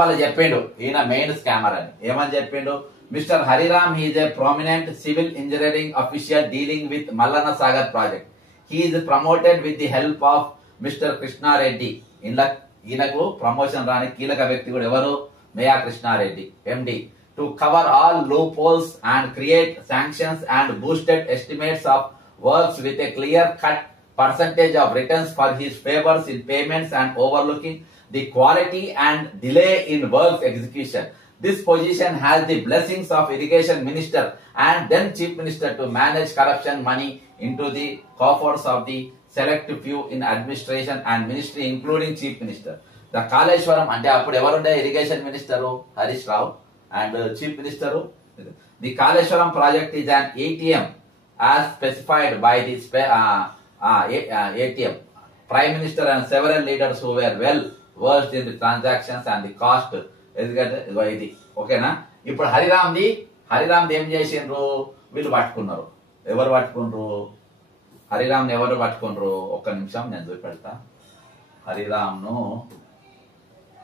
వాళ్ళు చెప్పిండు ఈయన మెయిన్ స్కామర్ అని. ఏమని చెప్పిండు? Mister Hariram he's a prominent civil engineering official dealing with Mallanna Sagar project. He is promoted with the help of mister Krishnareddy. ఈయనకు ప్రమోషన్ రాని కీలక వ్యక్తి కూడా ఎవరు? Megha Krishnareddy MD. To cover all loopholes and create sanctions and boosted estimates of works with a clear cut percentage of returns for his favors in payments and overlooking the quality and delay in works execution. This position has the blessings of irrigation minister and then chief minister to manage corruption money into the coffers of the select few in administration and ministry including chief minister. The Kaleshwaram ante appudu evarunde irrigation minister Harish Rao and chief minister. The Kaleshwaram project is an ATM as specified by the ATM. Prime Minister and several leaders who were well versed in the transactions and the cost. ఇది ఓకేనా? ఇప్పుడు హరిరామ్ ఏం చేసిండ్రు? వీళ్ళు పట్టుకున్నారు. ఎవరు పట్టుకున్నారు? హరిరామ్ ఎవరు పట్టుకున్నారు? ఒక్క నిమిషం నేను చూపెడతా.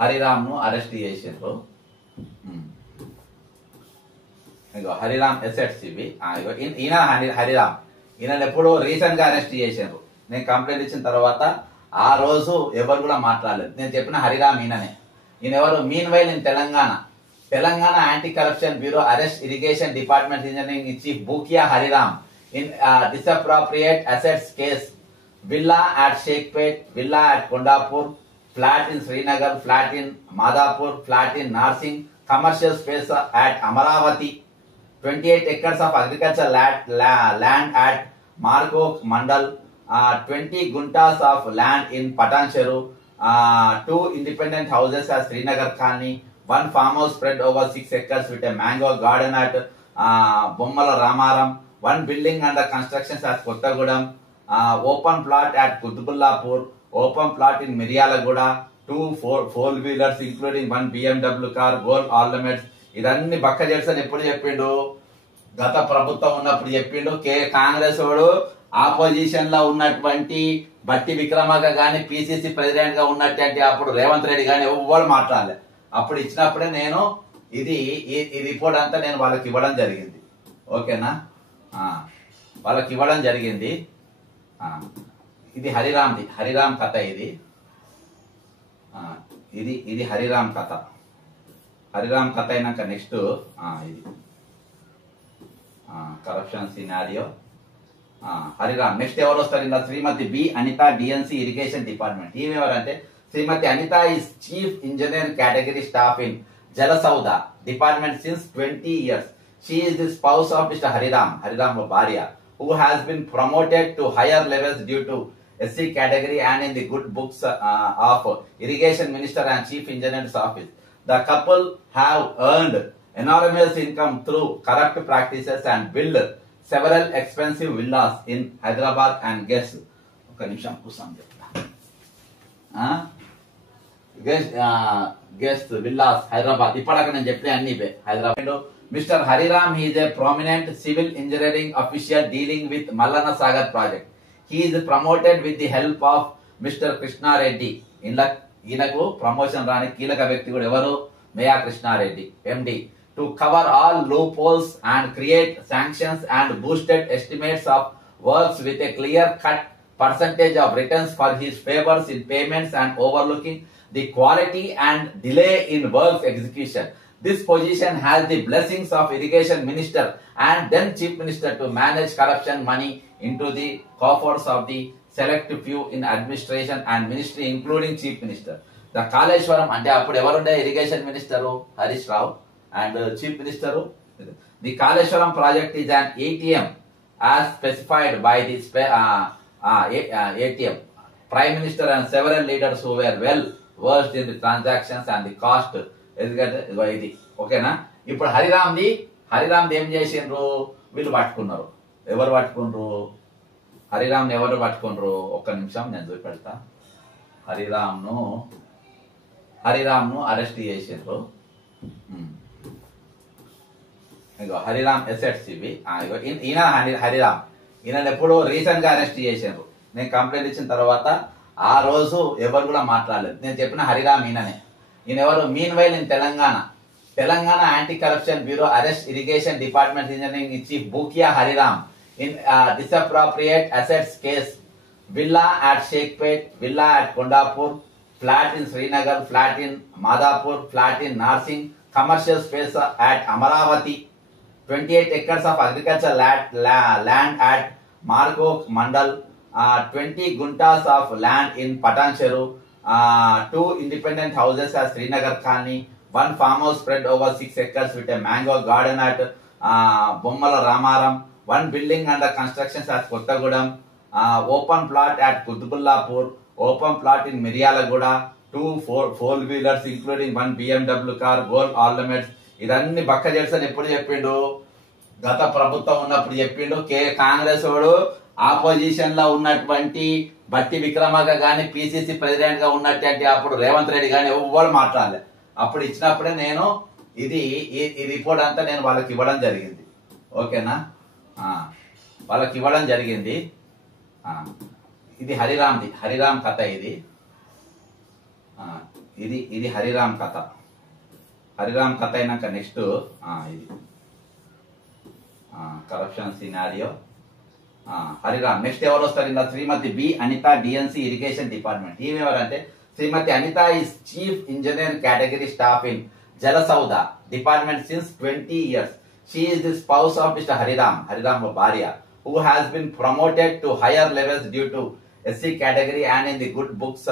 హరిరామ్ను అరెస్ట్ చేసిండ్రు. ఇగో హరిరామ్ ఎస్ఎట్సిబి. ఈయన హరిరామ్. ఈయన ఎప్పుడు రీసెంట్ గా అరెస్ట్ చేశారు. నేను కంప్లైంట్ ఇచ్చిన తర్వాత ఆ రోజు ఎవరు కూడా మాట్లాడలేదు. నేను చెప్పిన హరిరామ్ ఈయననే. ఈయన ఎవరు? Meanwhile in Telangana anti corruption bureau arrest irrigation department engineering chief Bhukya Hariram in disproportionate assets case. Villa at Shaikpet, villa at Kondapur, flat in Srinagar, flat in Madhapur, flat in Narsing, commercial space at Amaravati, 28 acres of agricultural land at Margok Mandal, 20 guntas of land in Patancheru, 2 independent houses at Srinagar Colony, 1 farmhouse spread over 6 acres with a mango garden at Bommala Ramaram, 1 building under construction at Kottagudam, open plot at Kutubullapur, open plot in Miryalaguda, 2 four-wheelers including 1 BMW car, gold ornaments. ఇదన్నీ బక్క చేస్తాను ఎప్పుడు చెప్పిండు? గత ప్రభుత్వం ఉన్నప్పుడు చెప్పిండు. కాంగ్రెస్ వాడు ఆపోజిషన్ లో ఉన్నటువంటి బట్టి విక్రమార్క గాని, పిసిసి ప్రెసిడెంట్ గా ఉన్నటువంటి అప్పుడు రేవంత్ రెడ్డి గాని ఎవ్వరు మాట్లాడలే. అప్పుడు ఇచ్చినప్పుడే నేను ఈ రిపోర్ట్ అంతా నేను వాళ్ళకి ఇవ్వడం జరిగింది. ఓకేనా? వాళ్ళకి ఇవ్వడం జరిగింది. ఇది హరిరామ్ కథ. ఇది హరిరామ్ కథ. హరిరామ్ కథ అయినాక నెక్స్ట్ ఇది కరప్షన్ సినారియో. హరిరామ్ నెక్స్ట్ ఎవరు వస్తారు? ఇలా Shrimati B Anitha, DNC irrigation department. ఈమె ఎవరంటే Shrimati Anitha is chief engineer category staff in Jalasoudha department since 20 years. She is the spouse of mister Hariram భార్య, who has been promoted to higher levels due to SC category and in the good books of irrigation minister and chief engineer's office. The couple have earned enormous income through corrupt practices and built several expensive villas in Hyderabad and guest. Okay, nimsham kusam chepta. Guest villas Hyderabad. Ippadaga nenu cheppe anni be Hyderabad. Mr. Hariram, he is a prominent civil engineering official dealing with Mallana Sagar project. He is promoted with the help of Mr. Krishnareddy. ఈయనకు promotion రాని కీలక వ్యక్తి కూడా ఎవరు? Megha Krishnareddy MD. To cover all loopholes and create sanctions and boosted estimates of works with a clear cut percentage of returns for his favors in payments and overlooking the quality and delay in works execution. This position has the blessings of irrigation minister and then chief minister to manage corruption money into the coffers of the select few in administration and ministry including chief minister. The Kaleshwaram ante appudu evarunde irrigation minister Harish Rao and chief minister. The Kaleshwaram project is an ATM as specified by the ATM. Prime Minister and several leaders who were well versed in the transactions and the cost. ఇది ఓకేనా? ఇప్పుడు హరిరామ్ ఏం చేసిండ్రు? వీళ్ళు పట్టుకున్నారు. ఎవరు పట్టుకున్నారు? హరిరామ్ ఎవరు పట్టుకున్నారు? ఒక్క నిమిషం నేను చూపెడతా. హరిరామ్ను అరెస్ట్ చేసిండ్రు. ఇగో హరిరామ్ ఎస్ఎట్సిబి. ఈయన హరిరామ్. ఈయన ఎప్పుడు రీసెంట్ గా అరెస్ట్ చేశారు. నేను కంప్లైంట్ ఇచ్చిన తర్వాత ఆ రోజు ఎవరు కూడా మాట్లాడలేదు. నేను చెప్పిన హరిరామ్ ఈయననే. ఈయనెవరు? Meanwhile in Telangana anti corruption bureau arrest irrigation department engineering chief Bhukya Hariram in disproportionate assets case. Villa at Shekhpet, villa at Kondapur, flat in Srinagar, flat in Madhapur, flat in Narsing, commercial space at Amaravati, 28 acres of agricultural land at Margok Mandal, 20 guntas of land in Patancheru, 2 independent houses at Srinagar Khani, 1 farmhouse spread over 6 acres with a mango garden at Bommala Ramaram, 1 building under construction at Kottagudam, open plot at Kutbullapur, open plot in Miryalaguda, 2 four-wheelers including 1 BMW car, gold ornaments. ఇదన్నీ బక్క Judson ఎప్పుడు చెప్పిండు? గత ప్రభుత్వం ఉన్నప్పుడు చెప్పిండు. కాంగ్రెస్ వాడు opposition లో ఉన్నటువంటి బట్టి విక్రమార్క గాని పిసిసి ప్రెసిడెంట్ గా ఉన్నటువంటి అప్పుడు రేవంత్ రెడ్డి గాని ఎవ్వరు మాట్లాడలే. అప్పుడు ఇచ్చినప్పుడే నేను ఈ రిపోర్ట్ అంతా నేను వాళ్ళకి ఇవ్వడం జరిగింది. ఓకేనా? వాళ్ళకి ఇవ్వడం జరిగింది. ఇది హరిరామ్ కథ. ఇది హరిరామ్ కథ. హరిరామ్ కథ అయినాక నెక్స్ట్ ఇది కరప్షన్ సినారియో. హరిరామ్ నెక్స్ట్ ఎవరు వస్తారు? ఇలా Shrimati B Anitha, DNC irrigation department. ఈమెవరంటే Shrimati Anitha is chief engineer category staff in Jalasoudha department since 20 years. She is the spouse of Mr. Hariram భార్య, who has been promoted to higher levels due to SC category and in the good books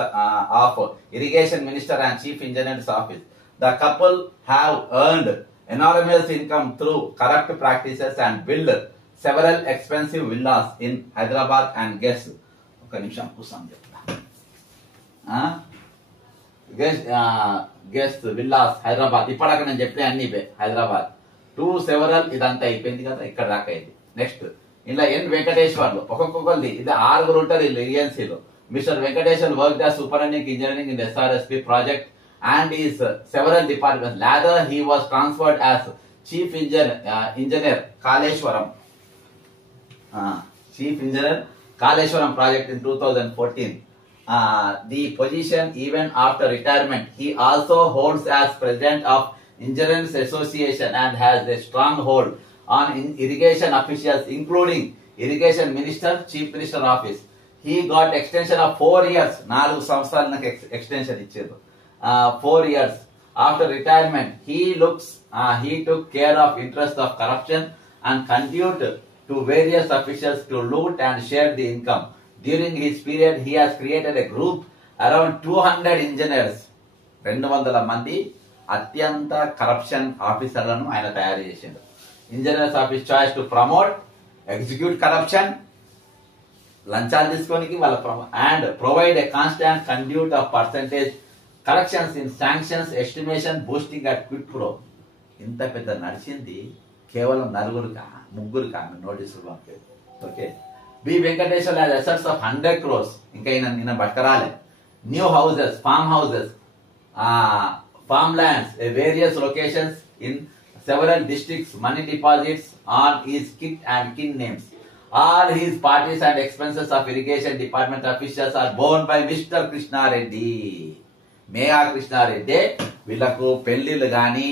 of Irrigation Minister and Chief Engineer's office. The couple have earned enormous income through corrupt practices and built several expensive villas in Hyderabad and guest. ఒక నిమిషం కూర్చొని చెప్తా. Guest villas Hyderabad. ఇప్పటిదాకా నేను చెప్పిన అన్ని Hyderabad. 2 several ఇదంతా అయిపోయింది కదా, ఇక్కడ దాకా అయింది. నెక్స్ట్ ఇలా ఎన్ వెంకటేశ్వర్లు ఒక్కొక్కరిది ఇది 6 ఉంటారు వీళ్ళు ఏజెన్సీలో. Mister Venkateshwar work as superintendent engineering in SRSP project and is several departments. Later he was transferred as chief engineer Kaleshwaram project in 2014. The position even after retirement. He also holds as president of Engineers Association and has a strong hold on irrigation officials including Irrigation Minister, Chief Minister Office. He got extension of 4 years. 4 సంవత్సరాలు నాకు extension ఇచ్చారు. 4 years after retirement. He took care of interest of corruption and continued to various officials to loot and share the income. During his period, he has created a group around 200 engineers. 200 మంది అత్యంత corruption ఆఫీసర్లను ఆయన తయారు చేసిండు. Engineers of his choice to promote, execute corruption, లంచాలు తీసుకోనికి వాళ్ళ and provide a constant conduit of percentage corrections in sanctions estimation boosting at quid pro. ఇంత పెద్ద నడిచింది కేవలం 4 ఆమె నోటీసులు పంపేది. Okay. B Venkateshwar has assets of 100 crores. ఇంకా ఈయన బట్టరాలే. New houses, farmlands at various locations in several districts, money deposits on his kit and kin names. All his parties and expenses of irrigation department officials are borne by Mr. Krishna Reddy. Mega Krishna Reddy. వీళ్ళకు పెళ్లిళ్ళు గాని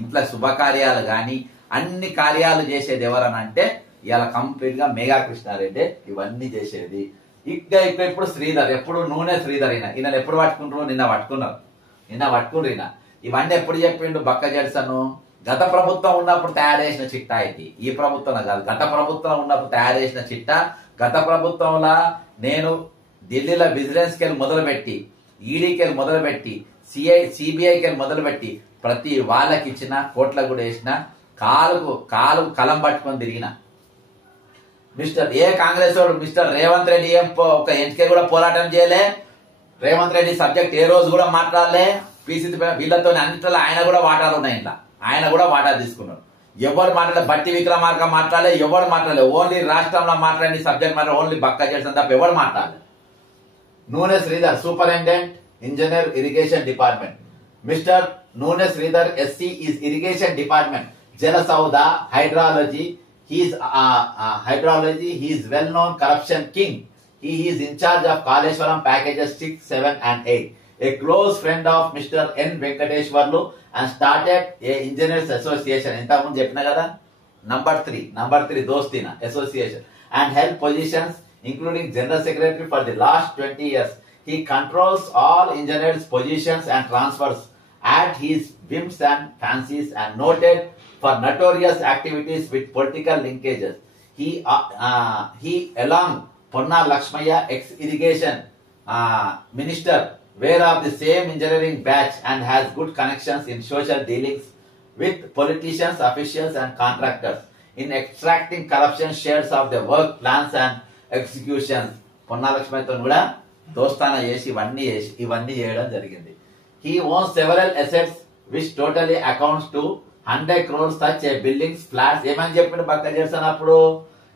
ఇంట్లో శుభకార్యాలు గాని అన్ని కార్యాలు చేసేది ఎవరనంటే ఇలా కంప్లీట్ గా మెగా కృష్ణారెడ్డి ఇవన్నీ చేసేది. ఇప్పుడు శ్రీధర్, ఎప్పుడు నూనె శ్రీధర్. ఈయన ఎప్పుడు పట్టుకుంటారు? నిన్న పట్టుకున్నారు. ఇవన్నీ ఎప్పుడు చెప్పిండు బక్క జడ్సన్? గత ప్రభుత్వం ఉన్నప్పుడు తయారు చేసిన చిట్టా ఇది. ఈ ప్రభుత్వం కాదు, గత ప్రభుత్వం ఉన్నప్పుడు తయారు చేసిన చిట్టా. గత ప్రభుత్వంలో నేను ఢిల్లీలో విజిలెన్స్ కి మొదలుపెట్టి, ఈడీకి వెళ్ళి మొదలుపెట్టి, సిబిఐకి వెళ్ళి మొదలుపెట్టి ప్రతి వాళ్ళకి ఇచ్చిన, కోట్లకు కూడా వేసిన, కాలు కలం పట్టుకొని తిరిగిన. కాంగ్రెస్ వాడు మిస్టర్ రేవంత్ రెడ్డి ఒక ఎంటికే కూడా పోరాటం చేయలే. రేవంత్ రెడ్డి సబ్జెక్ట్ ఏ రోజు కూడా మాట్లాడలే. పీసీసీ వీళ్ళతో అన్నింటిలో ఆయన కూడా వాటాలు ఉన్నాయి. ఇంట్లో ఆయన కూడా వాటా తీసుకున్నాడు. ఎవరు మాట్లాడలే. బట్టి విక్రమార్క మాట్లాడలే, ఎవరు మాట్లాడలే. ఓన్లీ రాష్ట్రంలో మాట్లాడి సబ్జెక్ట్ మాట్లాడే ఓన్లీ బక్క చేసిన తప్ప ఎవరు మాట్లాడలే. Nune Sridhar superintendent engineer irrigation department. Mister Nune Sridhar SE is irrigation department Jalasoudha hydrology. He is well known corruption king. He is in charge of Kaleshwaram packages 6, 7 and 8. a close friend of Mr. N. Venkateshwarlu and started a engineers association. ఇంతకుముందు చెప్పిన కదా, number 3 దోస్తినా association and held positions including general secretary for the last 20 years. He controls all engineers positions and transfers at his whims and fancies and noted for notorious activities with political linkages. He along Ponna Lakshmaya, ex-irrigation minister, were of the same engineering batch and has good connections in social dealings with politicians, officials and contractors in extracting corruption shares of the work plans and executions. Ponna Lakshmaya కూడా దోస్తానా చేసి ఇవన్నీ చేయడం జరిగింది. He owns several assets which totally accounts to 100 crores such a buildings, flats. ఏమని చెప్పిన పక్క చేస్తున్నప్పుడు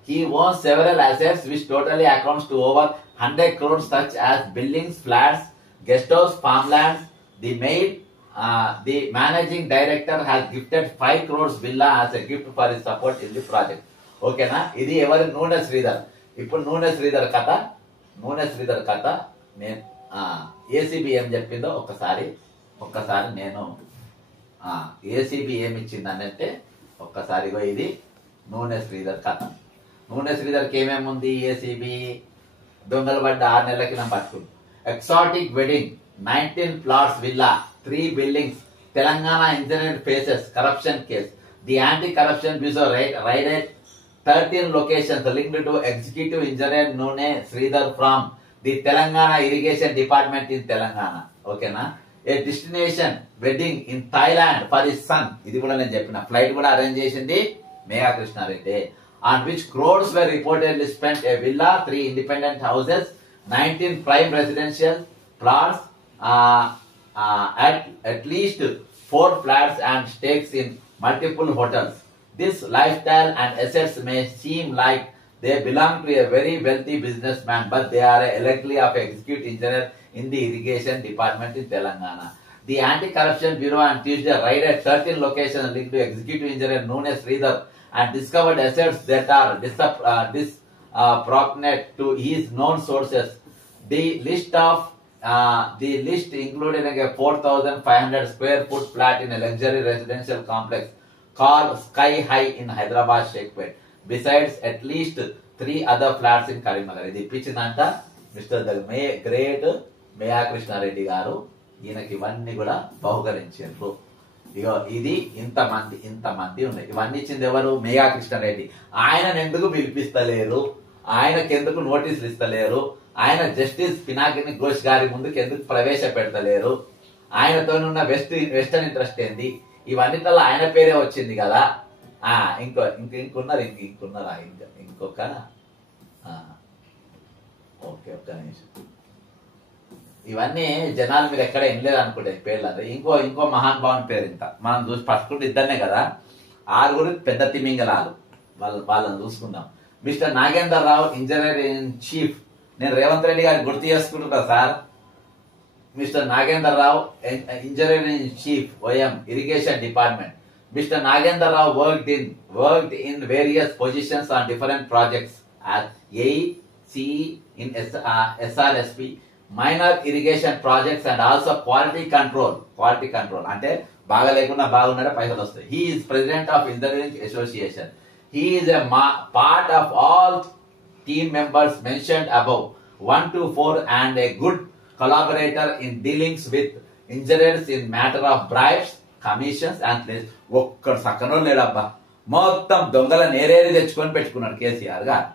he owns several assets which totally accounts to over 100 crores such as buildings, flats, guest house, farmlands. The managing director has gifted 5 crores villa as a gift for his support in the project. ఓకేనా, ఇది ఎవరి నూనె శ్రీధర్. ఇప్పుడు నూనె శ్రీధర్ కథ నేను ACB ఏం చెప్పిందో ఒక్కసారి నేను ఏసీబీ ఏమి ఇచ్చిందనంటే ఒక్కసారి ఇది నూనె శ్రీధర్ కథ. నూనె శ్రీధర్కి ఏమేమి ఉంది? ఏసీబీ దొంగలు పడ్డ 6 నెలలకి నా పట్టుకుంది. Exotic wedding, 19 plots villa, 3 buildings, Telangana engineer faces corruption case. The anti-corruption bureau raided 13 locations linked to executive engineer Nune Sridhar from the Telangana irrigation department in Telangana. Okay na? A destination wedding in Thailand for his son. ఇది కూడా నేను చెప్పిన flight కూడా arrange చేసింది Megha Krishna Reddy. On which crores were reportedly spent. A villa, 3 independent houses, 19 prime residential plots, at least 4 flats and stakes in multiple hotels. This lifestyle and assets may seem like they belong to a very wealthy businessman, but they are a legacy of executive engineer in the irrigation department in Telangana. The Anti-Corruption Bureau on Tuesday raided 13 locations linked to executive engineer Nune Sridhar and discovered assets that are disproportionate to his known sources. The list included a 4,500 square foot flat in a luxury residential complex called Sky High in Hyderabad, Sheikpet. Besides at least 3 other flats in Karimnagar. ఇది ఇప్పించిందంట mister great Megha Krishna Reddy గారు. ఈయనకి ఇవన్నీ కూడా బహుకరించారు. ఇగో ఇది ఇంతమంది ఉన్నాయి. ఇవన్నీ ఇచ్చింది ఎవరు? మేఘా కృష్ణారెడ్డి. ఆయనను ఎందుకు పిలిపిస్తలేరు? ఆయనకి ఎందుకు నోటీసులు ఇస్తలేరు? ఆయన జస్టిస్ పినాకిని ఘోష్ గారి ముందుకు ఎందుకు ప్రవేశపెడతలేరు? ఆయనతోనున్న వెస్టర్న్ ఇంట్రెస్ట్ ఏంది? ఇవన్నిట్లో ఆయన పేరే వచ్చింది కదా. ఇంకొక ఓకే, ఒక్క నిమిషం. ఇవన్నీ జనాలు మీరు ఎక్కడ వినలేదు అనుకుంటే పేర్లు. అది ఇంకో మహాన్ భావన్ పేరు. ఇంకా మనం చూసి పట్టుకుంటే ఇద్దరినే కదా, 6 పెద్ద తిమింగలాలు. వాళ్ళని చూసుకుందాం. Mister Nagender Rao, engineer in chief. నేను రేవంత్ రెడ్డి గారికి గుర్తు చేసుకుంటున్నా sir. Mister Nagender Rao, engineer in chief, OM, irrigation department. Mr. Nagendra Rao worked in various positions on different projects as AE, CE in SRSP, minor irrigation projects and also quality control. అంటే బాగా లేకుండా బాగున్నాడే పైసలు వస్తాయి. He is president of Engineering Association. He is a part of all team members mentioned above, 1 to 4, and a good collaborator in dealings with engineers in matter of bribes, commissions and place. ఒక్కడు సక్కనో లేడబ్బా. మొత్తం దొంగల నేరేది తెచ్చుకొని పెట్టుకున్నాడు కేసీఆర్ గారు.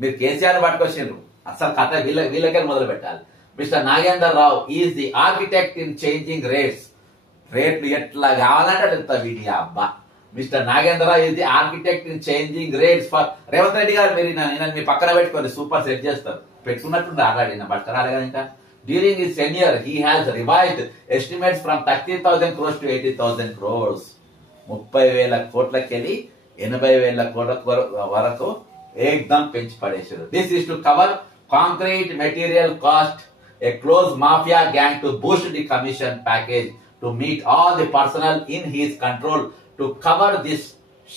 మీరు కేసీఆర్ పట్టుకొచ్చిండ్రు, అసలు కథ వీళ్ళకే మొదలు పెట్టాలి. Mister Nagender Rao is the architect in changing rates. రేట్లు ఎట్లా కావాలంటే అడుగుతా వీడి అబ్బా. Mister Nagendra Rao is the architect in changing rates for Revanth Reddy గారు. మీరు మీ పక్కన పెట్టుకొని సూపర్ సెట్ చేస్తారు. పెట్టుకున్నట్టుండి ఆల్రెడీ నా పట్టుకురాలి కదా. ఇంకా during his tenure he has revised estimates from 30,000 crores to 80,000 crores. 30,000 కోట్లకెళ్ళి 80,000 కోట్ల వరకు ఏకదం పెంచి పడేశారు. This is to cover concrete material cost, a close mafia gang to boost the commission package, to meet all the personnel in his control. To cover this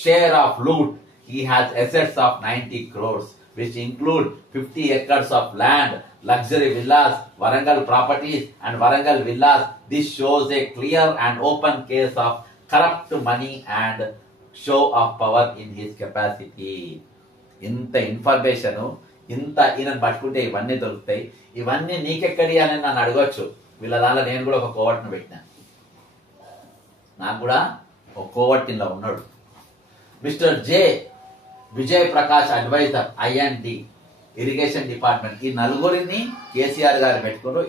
share of loot, he has assets of 90 crores, which include 50 acres of land, luxury villas, Warangal properties and Warangal villas. This shows a clear and open case of corrupt money and show of power in his capacity. ఇంత information ఇంత ఈయనను పట్టుకుంటే ఇవన్నీ దొరుకుతాయి. ఇవన్నీ నీకెక్కడి అని నన్ను అడగొచ్చు. వీళ్ళ దానిలో నేను కూడా ఒక కోవట్ను పెట్టినా. నాకు కూడా ఒక కోవట్టిలో ఉన్నాడు. Mister Vijay Prakash adviser I&D irrigation department. ఈ నలుగురిని కేసీఆర్ గారు పెట్టుకున్నారు.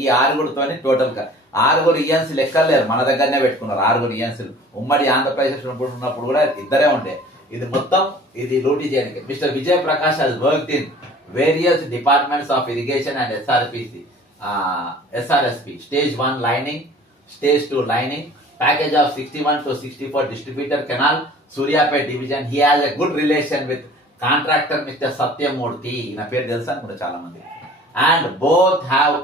ఈ ఆరుగురితోని టోటల్ గా 6 ENC లెక్కలేరు, మన దగ్గరనే పెట్టుకున్నారు 6 ENCలు. ఉమ్మడి ఆంధ్రప్రదేశ్ ఉన్నప్పుడు కూడా ఇద్దరే ఉండే. ఇది మొత్తం ఇది లూటీ చేయడానికి. Mister Vijay Prakash has worked in various departments of irrigation and SRSP. Stage 1 lining, Stage 2 lining, package of 61 to 64 distributor canal, Suryapet division. He has a good relation with contractor Mr. Satyamurthy. ఈయన పేరు తెలుసా అనుకుంటా చాలా మంది. And both have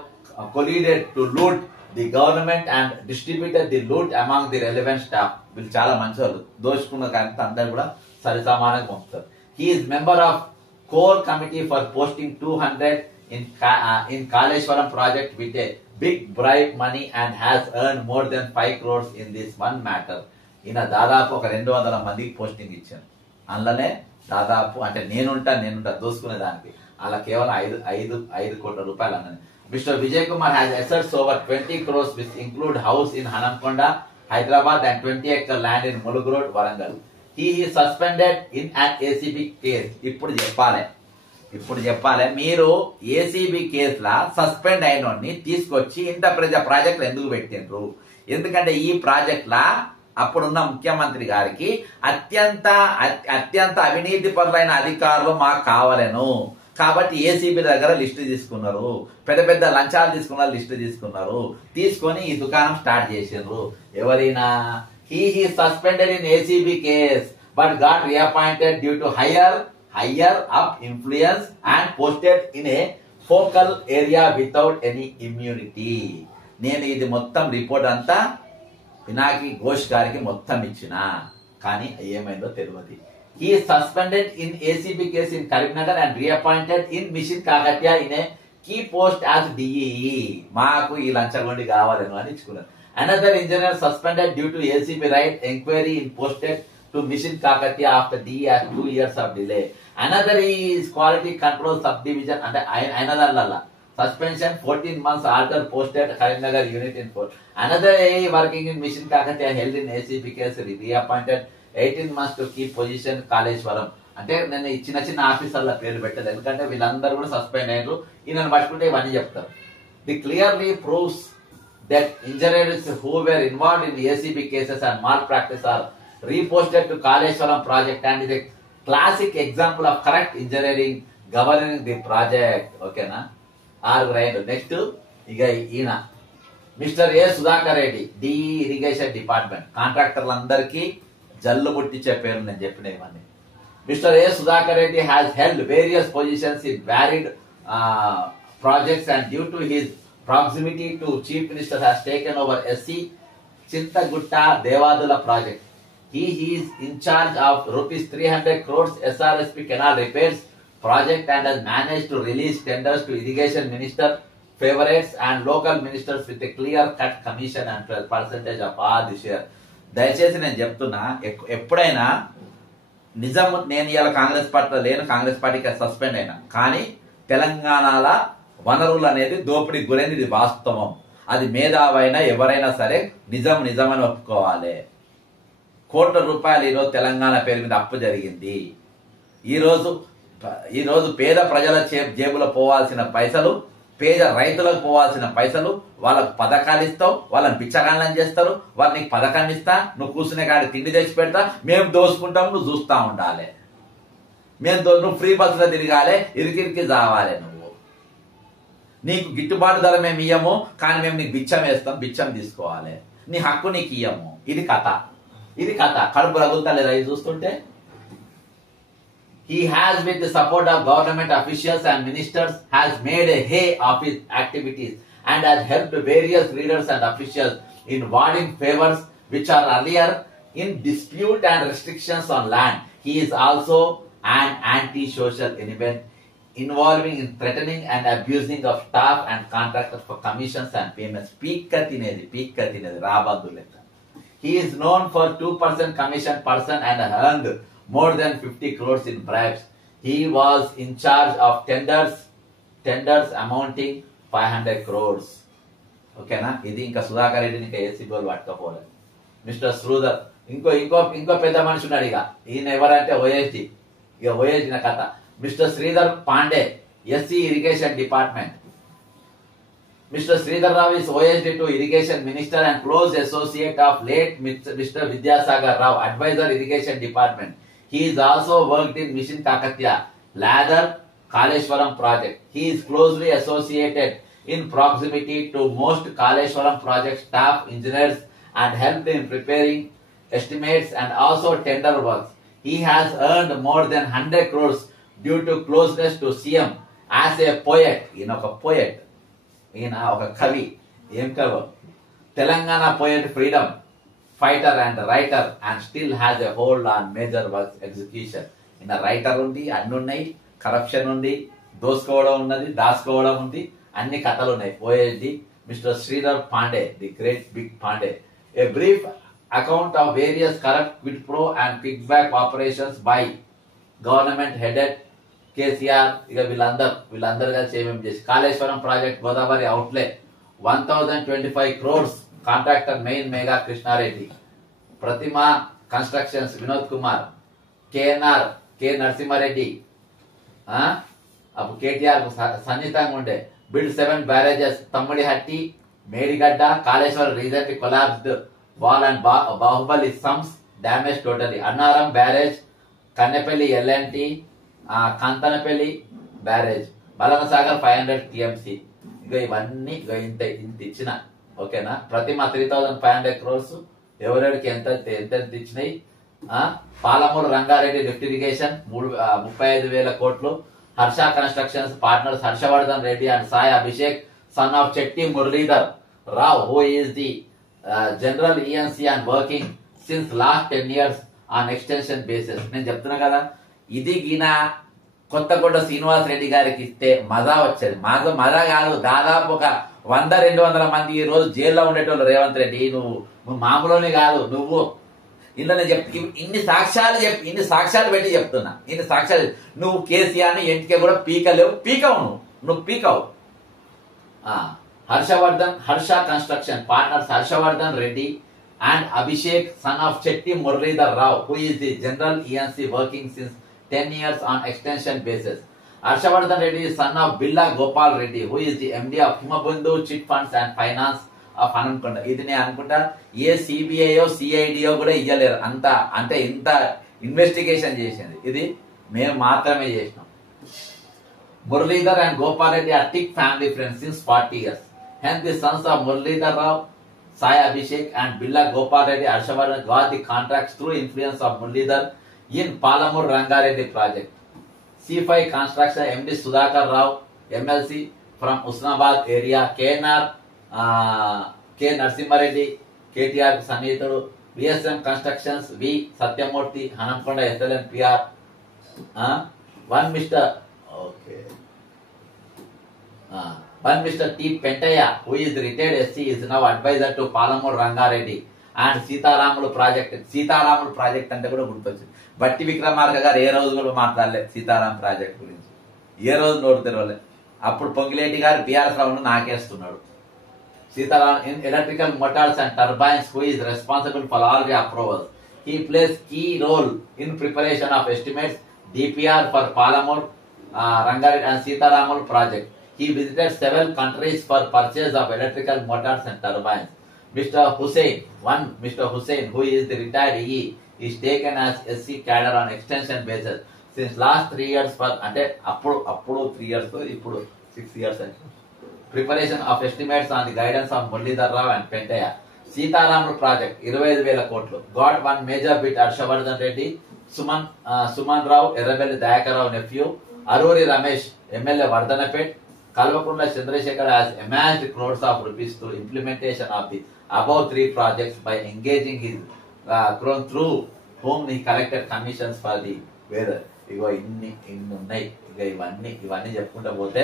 colluded to loot the government and distributed the loot among the relevant staff. వీళ్ళు చాలా మంచి వాళ్ళు, దోచుకున్న కానీ అందరు కూడా సరి సమానంగా పంపుతారు. He is member of core committee for posting 200 in Kaleshwaram project with a big bribe money and has earned more than 5 crores in this one matter. ఈయన దాదాపు ఒక 200 మందికి పోస్టింగ్ ఇచ్చాను. అందులోనే దాదాపు అంటే నేనుంటా దోసుకునే దానికి అలా కేవలం 5 కోట్ల రూపాయలు అన్నది. Mr. Vijay Kumar has assets over 20 crores which include house in Hanamkonda, Hyderabad and 20 acre land in Mulug Road, Warangal. He is suspended in an ACB case. ఇప్పుడు చెప్పాలి మీరు ACB కేసులా సస్పెండ్ అయినోడిని తీసుకొచ్చి ఇంత ప్రాజెక్టులు ఎందుకు పెట్టిండ్రు? ఎందుకంటే ఈ ప్రాజెక్టులా అప్పుడున్న ముఖ్యమంత్రి గారికి అత్యంత అవినీతి పరులైన అధికారులు మాకు కావాలను కాబట్టి ACB దగ్గర లిస్టు తీసుకున్నారు. పెద్ద లంచాలు తీసుకున్న లిస్టు తీసుకొని ఈ దుకాణం స్టార్ట్ చేసిండ్రు. ఎవరైనా he is suspended in ACB case but got reappointed due to higher up influence and posted in a focal area without any immunity. నేను ఇది మొత్తం రిపోర్ట్ అంతా పినాకి ఘోష్ గారికి మొత్తం ఇచ్చిన, కానీ ఏమైందో తెలియదు. He is suspended in ACB case in Karimnagar and reappointed in Mission Kakatiya in a key post as DEE. మాకు ఈ లంచగొండి కావాలని అని ఇచ్చుకున్నారు. Another engineer suspended due to ACB right inquiry in posted to Mission Kakatiya after DE has 2 years of delay. Another is quality control subdivision and another suspension 14 months alter posted Karimnagar unit in port. Another AE working in Mission Kakatiya held in ACB case reappointed 18 months to keep position Kaleshwaram. అంటే నేను చిన్న ఆఫీసర్ల పేర్లు పెట్టలేదు, ఎందుకంటే వీళ్ళందరూ కూడా suspend అయ్యారు. ఈయనను పట్టుకుంటే ఇవన్నీ చెప్తారు. The clearly proves that engineers who were involved in the ACB cases and malpractice are reposted to Kaleshwaram project and is a classic example of correct engineering governing the project. Okay na? Next iga ఈయన mister Sudhakar Reddy DE irrigation department. కాంట్రాక్టర్లందరికీ జల్లు పుట్టించే పేరు నేను చెప్పిన ఇవన్నీ. Mister Sudhakar Reddy has held various positions in varied projects and due to his proximity to Chief Minister has taken over SC Chintagutta Devadula project. He is in charge of rupees 300 crores SRSP canal repairs project and has managed to release tenders to irrigation minister, favorites and local ministers with a clear cut commission and percentage of all this year. దయచేసి నేను చెప్తున్నా, ఎప్పుడైనా నిజం నేను ఇవాళ కాంగ్రెస్ పార్టీలో లేను, కాంగ్రెస్ పార్టీకి సస్పెండ్ అయినా, కానీ తెలంగాణలో వనరులు అనేది దోపిడీ గురైంది, ఇది వాస్తవం. అది మేధావైనా ఎవరైనా సరే నిజమని ఒప్పుకోవాలి. కోట్ల రూపాయలు ఈరోజు తెలంగాణ పేరు మీద అప్పు జరిగింది. ఈరోజు పేద ప్రజల జేబులో పోవాల్సిన పైసలు, పేద రైతులకు పోవాల్సిన పైసలు, వాళ్ళకు పథకాలు ఇస్తావు, వాళ్ళని పిచ్చగాళ్ళని చేస్తారు, వాళ్ళు నీకు పథకాన్ని ఇస్తా, నువ్వు కూర్చునే కాడి తిండి తెచ్చి పెడతా, మేము దోసుకుంటాం, నువ్వు చూస్తా ఉండాలి. నువ్వు ఫ్రీ బస్సులో తిరగాలి, ఇరికి చావాలి. నువ్వు నీకు గిట్టుబాటు ధర మేము ఇయ్యము, కానీ మేము నీకు బిచ్చం వేస్తాం, బిచ్చం తీసుకోవాలి, నీ హక్కు నీకు ఇయ్యము. ఇది కథ. కడుపు రగులుతా లేదా ఇది చూస్తుంటే? He has, with the support of government officials and ministers, has made a hay of his activities and has helped various leaders and officials in warding favors which are earlier in dispute and restrictions on land. He is also an anti-social involving in threatening and abusing of staff and contractors for commissions and payments. Peekka tinedi, Rabadu lekka. He is known for 2% commission person and earned more than 50 crores in bribes. He was in charge of tenders amounting 500 crores. ఓకేనా, ఇది ఇంకా సుధాకర్ రెడ్డిని ఇంకా ACB వాళ్ళు పట్టుకపోలేదు. Mister Sridhar ఇంకో పెద్ద మనిషి ఉన్నాడు. ఇక ఈయన ఎవరంటే ఓఎస్డి, ఇక ఓఎస్డి కథ. Mister Sridhar Pandey, SC irrigation department. Mr. Sridhar Rao is OSD to Irrigation Minister and close associate of late Mr. Vidyasagar Rao, Advisor Irrigation Department. He is also worked in Mission Kakatiya, Ladar, Kaleshwaram project. He is closely associated in proximity to most Kaleshwaram project staff, engineers and helped in preparing estimates and also tender works. He has earned more than 100 crores due to closeness to CM as a poet. ఈయన ఒక కవి. ఏం కవి? Telangana poet, freedom fighter and writer and still has a hold on major works execution. ఈయన writer ఉంది, అన్ని ఉన్నాయి, corruption ఉంది, దోసుకోవడం ఉన్నది, దాచుకోవడం ఉంది, అన్ని కథలు ఉన్నాయి. OSD mister Sridhar Pandey, the great big Pandey. A brief account of various corrupt quid pro and kickback operations by government headed KCR. ఇక వీళ్ళందరూ కలిసి ఏమేమి చేసి Kaleshwaram project Godavari outlay 1025 crores. Contractor main Megha Krishnareddy. Pratima constructions Vinod Kumar. KNR K Narasimhareddy. అప్పుడు కేటీఆర్ సన్నిహితంగా ఉండే. Build 7 barrages Tummidihatti, Medigadda, Kaleshwaram recently collapsed wall and Baahubali sums damage totally. Annaram barrage, Kannepalli L and T, Kanthanapalli barrage, Balamasagar 500 TMC. ఇక ఇవన్నీ ఇంత ఇచ్చిన. ఓకేనా, ప్రతిమ 3500 crores. ఎవరెవరికి ఎంత ఇచ్చినాయి? పాలమూరు రంగారెడ్డి లిఫ్ట్ ఇరిగేషన్ 35,000 కోట్లు. Harsha constructions partners Harshavardhan Reddy and Sai Abhishek, son of Chetti Muralidhar Rao, who is the general ENC and working since last 10 years on extension basis. నేను చెప్తున్నా కదా, ఇది గిన కొత్తగూడ శ్రీనివాస్ రెడ్డి గారికి ఇస్తే మజా వచ్చేది. మజా కాదు, దాదాపు ఒక 100-200 మంది ఈ రోజు జైల్లో ఉండేటోళ్ళు. రేవంత్ రెడ్డి, నువ్వు మామూలునే కాదు, నువ్వు ఇందులో ఇన్ని సాక్ష్యాలు పెట్టి చెప్తున్నా. ఇన్ని సాక్ష్యాలు. నువ్వు కేసీఆర్ని ఎంటికే కూడా పీకవు. నువ్వు పీకవు. Harsha construction partners Harshavardhan Reddy and Abhishek, son of Chetti Muralidhar Rao, who is the general ENC working since 10 years on extension basis. Harshavardhan Reddy is son of Billa Gopal Reddy, who is the MD of Himabandhu Chit Funds and Finance of Hanamkonda. ఇది నేను అనుకుంటా ఏ సిబిఐయో సిఐడియో కూడా ఇయ్యలేరు. అంటే ఇంత investigation చేసింది ఇది మేము మాత్రమే చేసినాం. Muralidhar and Gopal Reddy are thick family friends since 40 years. Hence the sons of Muralidhar Rao, Sai Abhishek and Billa Gopal Reddy Harshavardhan got the contracts through influence of Muralidhar in Palamur Rangareddy project. C5 construction MD Sudhakar Rao, MLC from Usnabad area. KNR K Narasimhareddy, KTR Sanitadu. VSM Constructions V Satyamurthy, Hanamkonda SLN PR. One Mr. T. Pentaya, who is the retired SC, is now advisor to Palamur Rangareddy and Sitaramulu project అంటే కూడా గుర్తొచ్చింది. బట్టి విక్రమార్క గారు ఏ రోజు కూడా మాట్లాడలేదు Sitaram project గురించి. ఏ రోజు నోరు తెరవలే. అప్పుడు పొంగిలేటి గారు బీఆర్ఎస్ రౌండ్ నాకేస్తున్నాడు. Sitaram in electrical motors and turbines, who is responsible for all the approvals. He plays key role in preparation of estimates, DPR for Palamur, Rangareddy and Sitaramulu project. He visited several countries for purchase of electrical motors and turbines. Mr. Hussain, who is the retired EE, is taken as SC cadre on extension basis since last 3 years for అంటే అప్పుడు 3 years ఇప్పుడు 6 years. Preparation of estimates on the guidance of Muralidhar Rao and Pentaya. Sitaramulu project 25,000 కోట్లు. Got one major bit Harshavardhan Reddy, Suman Rao, Errabelli Dayakar Rao nephew, Aruri Ramesh, MLA Vardhanapet, Kalvakunda Chandrasekhar has amassed crores of rupees through implementation of the above 3 projects by engaging his through whom he collected commissions for the weather. ఇగో ఇన్ని ఉన్నాయి. ఇక ఇవన్నీ చెప్పుకుంటూ పోతే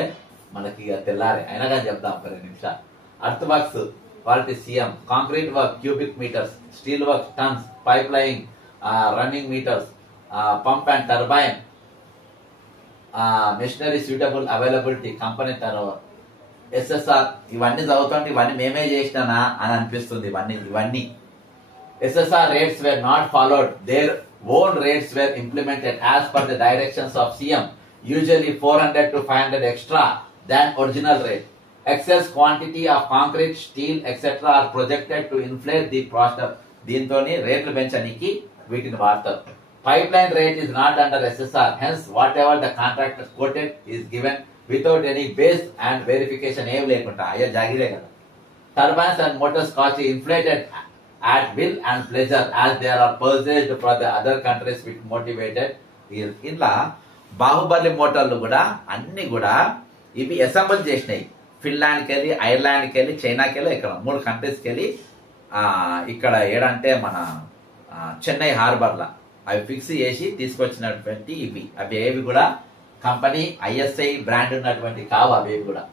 మనకి ఇక తెల్లారే అయినా కానీ చెప్దాం ఒక 2 నిమిషాలు. Earth works quality CM, concrete work cubic metres, steel work tons, pipeline running metres, pump and turbine, machinery suitable availability, company turnover, SSR. ఇవన్నీ చదువుతుంటే ఇవన్నీ మేమే చేసినానా అని అనిపిస్తుంది. ఇవన్నీ SSR rates were not followed. Their own rates were implemented as per the directions of CM, usually 400 to 500 extra than original rate. Excess quantity of concrete, steel, etc. are projected to inflate the cost of దీంతోని రేట్లు పెంచడానికి వీటిని వాడతారు. Pipeline rate is not under SSR. Hence, whatever the contractor quoted is given without any base and verification ఏం లేకుండా అయ్యా జాగిరే కదా. Turbines and motors cost inflated at will and pleasure as they are purchased for the other countries with motivated. ఇలా బాహుబలి మోటార్లు కూడా అన్ని కూడా ఇవి అసెంబుల్ చేసినాయి. ఫిన్లాండ్కి వెళ్ళి, ఐర్లాండ్కి వెళ్ళి, చైనాకి వెళ్ళి, ఇక్కడ 3 కంట్రీస్కి వెళ్ళి ఇక్కడ ఏడంటే మన చెన్నై హార్బర్లా అవి ఫిక్స్ చేసి తీసుకొచ్చినటువంటి ఇవి. అవి ఏవి కూడా కంపెనీ ISI బ్రాండ్ ఉన్నటువంటి కావు. అవి కూడా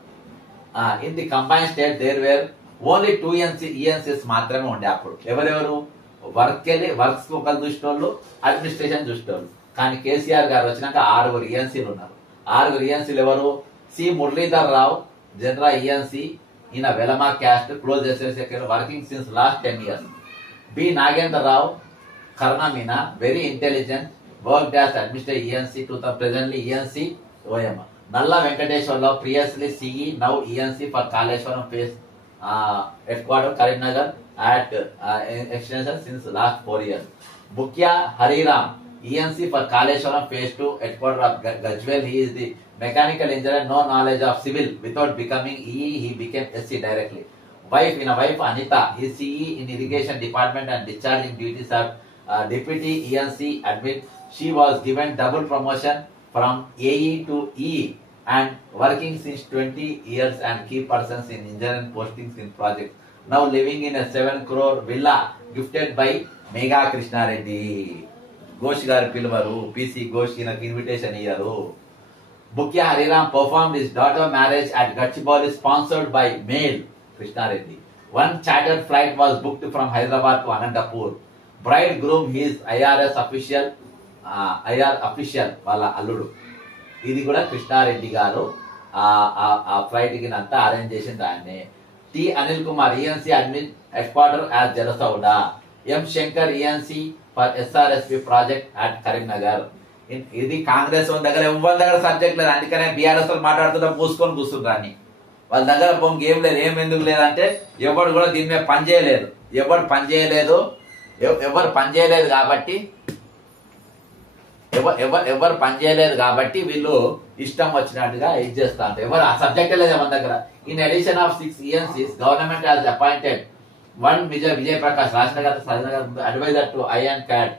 in the combine state there were only 2 ENCs మాత్రమే ఉండే అప్పుడు. ఎవరెవరు వర్క్స్ ఒకరు చూసేటోళ్ళు, అడ్మినిస్ట్రేషన్ చూసేటోళ్ళు. కానీ కేసీఆర్ గారు వచ్చినాక 6 ENCలు ఉన్నారు. 6 ENCలు ఎవరు? C Muralidhar Rao, general ENC, ఈయన Velama caste, close association, working since last 10 years. B Nagender Rao, కర్ణమీనా, very intelligent, worked as administrative ENC, presently ENC OM. నల్ల Venkateswararao, previously CE, now ENC for Kaleshwaram phase headquarter Karimnagar at extension since last 4 years. Bukya Hariram, ENC for Kaleshwaram phase 2 headquarter of Gajwel. He is the mechanical engineer, no knowledge of civil. Without becoming EE, he became SC directly. Wife Anita, he is CE in irrigation department and discharging duties of deputy ENC admin. She was given double promotion from AE to EE and working since 20 years and key persons in engineering postings in projects. Now living in a 7 crore villa gifted by Mega Krishna Reddy. Ghosh garu pilvaru, PC Ghosh inaki invitation iyyaru. Bukya Hariram performed his daughter marriage at Gachibowli sponsored by male Krishna Reddy. One chartered flight was booked from Hyderabad to Anantapur. Bridegroom, his IRS official, IR official wala alludu. ఇది కూడా కృష్ణారెడ్డి గారు ఆ flight కి అంతా arrange చేసింది ఆయనే. T Anil Kumar ENC admin head quarter as Jalasoudha. M Shankar ENC for SRSP project at Karimnagar. ఇది కాంగ్రెస్ దగ్గర ఎవరి దగ్గర సబ్జెక్ట్ లేదు. అందుకనే బీఆర్ఎస్ వాళ్ళు మాట్లాడుతుంటే పూసుకొని కూర్చుంటారని. వాళ్ళ దగ్గర పొంగి ఏం లేదు. ఏం ఎందుకు లేదంటే ఎవరు కూడా దీని మీద పనిచేయలేదు. ఎవరు పనిచేయలేదు కాబట్టి వీళ్ళు ఇష్టం వచ్చినట్టుగా ఇది చేస్తా ఉంటారు. ఎవరు ఆ సబ్జెక్ట్ లేదు మన దగ్గర. In addition of 6 ENCs, government has appointed 1 Vijay Prakash, Rajnagar adviser to INCAD.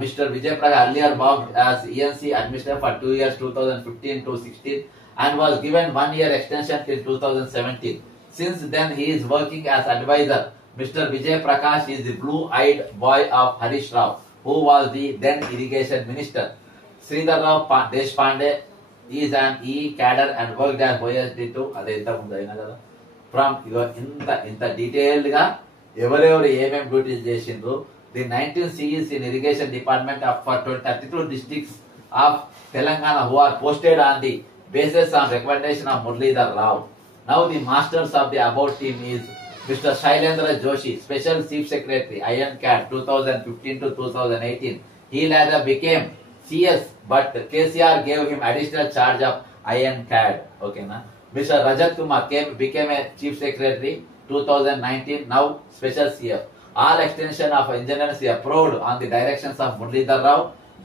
Mr. Vijay Prakash earlier worked as ENC administrator for 2 years, 2015 to 16, and was given 1 year extension till 2017. Since then, he is working as advisor. Mr. Vijay Prakash is the blue-eyed boy of Harish Rao, who was the then irrigation minister. Sridhar Rao Deshpande is an EE cadre and worked as OSD2. From ఇంత detailed గా ఎవరెవరు ఏమేమి duties చేసిండ్రు. The 19 CEs in irrigation department of for 32 districts of Telangana who are posted on the basis on recommendation of Muralidhar Rao. Now the masters of the above team is Mr. Shailendra Joshi, Special Chief Secretary, INCAD 2015 to 2018. He later became CS, but KCR gave him additional charge of INCAD. Okay, na? Mr. Rajat Kumar became a Chief Secretary 2019, now Special CF. All extension of engineers approved on the directions of Muralidhar Rao,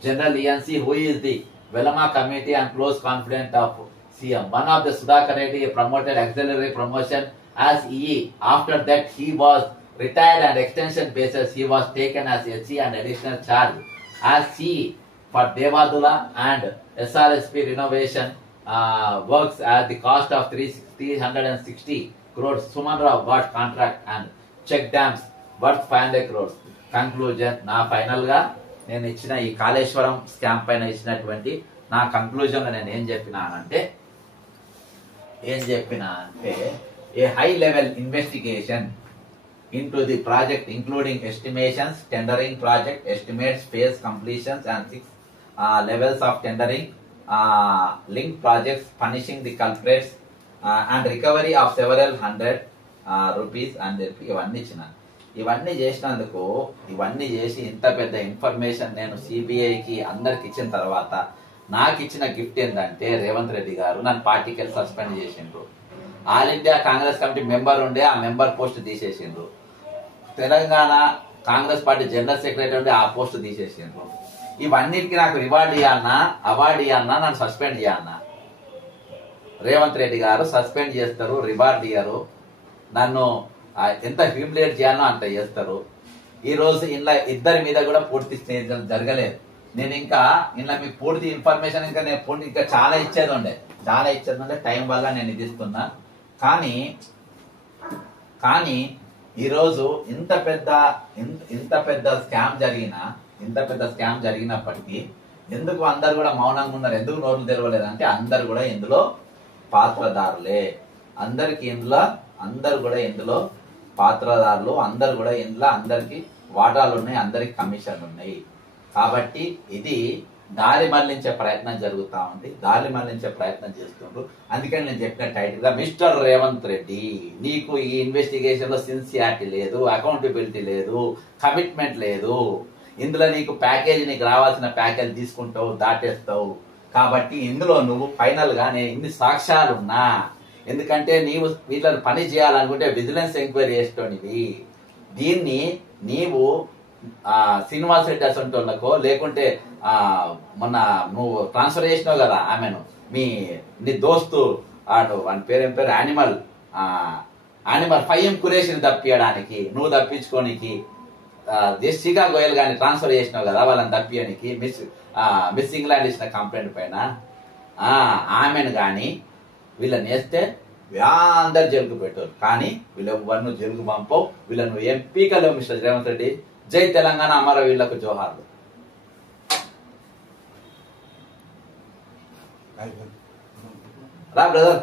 General ENC, who is the Velama committee and close confidant of CM. One of the Sudhakar Reddy promoted auxiliary promotion as EE. After that, he was retired and extension basis. He was taken as HE and additional charge as CE for Devadula and SRSP renovation works at the cost of 360 crores. Suman Rao got contract and check dams worth 500 crores. Conclusion, నా final గా నేను ఇచ్చిన ఈ Kaleshwaram scam పైన ఇచ్చినటువంటి నా conclusion నేను ఏం చెప్పినానంటే a high level investigation into the project including estimations, tendering project estimates, phase completions and 6 levels of tendering, linked projects, punishing the culprits and recovery of several hundred rupees and ఇవన్నీ ఇచ్చిన ఇవన్నీ చేసినందుకు ఇవన్నీ చేసి ఇంత పెద్ద ఇన్ఫర్మేషన్ నేను సిబిఐకి అందరికి ఇచ్చిన తర్వాత నాకు ఇచ్చిన గిఫ్ట్ ఏంటంటే రేవంత్ రెడ్డి గారు నన్ను పార్టీకి సస్పెండ్ చేసిండ్రు. All India Congress committee member ఉండే ఆ మెంబర్ పోస్ట్ తీసేసిండ్రు. Telangana Congress party general secretary ఉండే ఆ పోస్ట్ తీసేసిండ్రు. ఇవన్నిటికీ నాకు రివార్డ్ ఇవ్వాలన్నా అవార్డు ఇవ్వాలన్నా నన్ను సస్పెండ్ చేయాలన్నా రేవంత్ రెడ్డి గారు సస్పెండ్ చేస్తారు, రివార్డ్ ఇయ్యరు, నన్ను ఎంత హ్యూమిలేట్ చేయాలో అంత చేస్తారు. ఈ రోజు ఇలా ఇద్దరి మీద కూడా పూర్తి జరగలేదు. నేను ఇంకా ఇలా మీకు పూర్తి ఇన్ఫర్మేషన్ ఇంకా నేను ఇంకా చాలా ఇచ్చేది ఉండే టైం వల్ల నేను ఇది ఇస్తున్నా. కానీ ఈరోజు ఇంత పెద్ద స్కామ్ జరిగినప్పటికీ ఎందుకు అందరు కూడా మౌనంగా ఉన్నారు, ఎందుకు నోట్లు తెరవలేదు అంటే అందరు కూడా ఇందులో పాత్రదారులే. అందరు కూడా ఇందులో పాత్రదారులు, అందరు కూడా ఇందులో అందరికి వాటాలు ఉన్నాయి, అందరికి కమిషన్లు ఉన్నాయి. కాబట్టి ఇది దారి మళ్లించే ప్రయత్నం జరుగుతా ఉంది, దారి మళ్లించే ప్రయత్నం చేస్తుండ్రు. అందుకని నేను చెప్పిన టైటిల్ గా మిస్టర్ రేవంత్ రెడ్డి, నీకు ఈ ఇన్వెస్టిగేషన్ లో సిన్సియారిటీ లేదు, అకౌంటబిలిటీ లేదు, కమిట్మెంట్ లేదు. ఇందులో నీకు రావాల్సిన ప్యాకేజ్ తీసుకుంటావు, దాటేస్తావు. కాబట్టి ఇందులో నువ్వు ఫైనల్ గా నేను ఇన్ని సాక్ష్యాలున్నా, ఎందుకంటే నీవు వీళ్ళని పని చేయాలనుకుంటే విజిలెన్స్ ఎంక్వైరీ చేసేటోనివి. దీన్ని నీవు శ్రీనివాస్ రెడ్డి అసంటోళ్ళకో లేకుంటే మొన్న నువ్వు ట్రాన్స్ఫర్ చేసినావు కదా ఆమెను, నీ దోస్తు వాని పేరు యానిమల్ ఫైఎం కురేషిని తప్పియడానికి, నువ్వు తప్పించుకోనికి దేశీగా గోయల్ గాని ట్రాన్స్ఫర్ చేసినావు కదా వాళ్ళని తప్పియడానికి, మిస్ ఇంగ్లాండ్ ఇచ్చిన కంప్లైంట్ పైన ఆమెను గాని వీళ్ళని వేస్తే అందరు జైలుకు పెట్టారు. కానీ వీళ్ళెవ్వరు జైలుకు పంపవు, వీళ్ళను ఎంపీకలేవు. మిస్టర్ రేవంత్ రెడ్డి, జై తెలంగాణ, అమరవీరులకు జోహార్లు. రా బ్రదర్.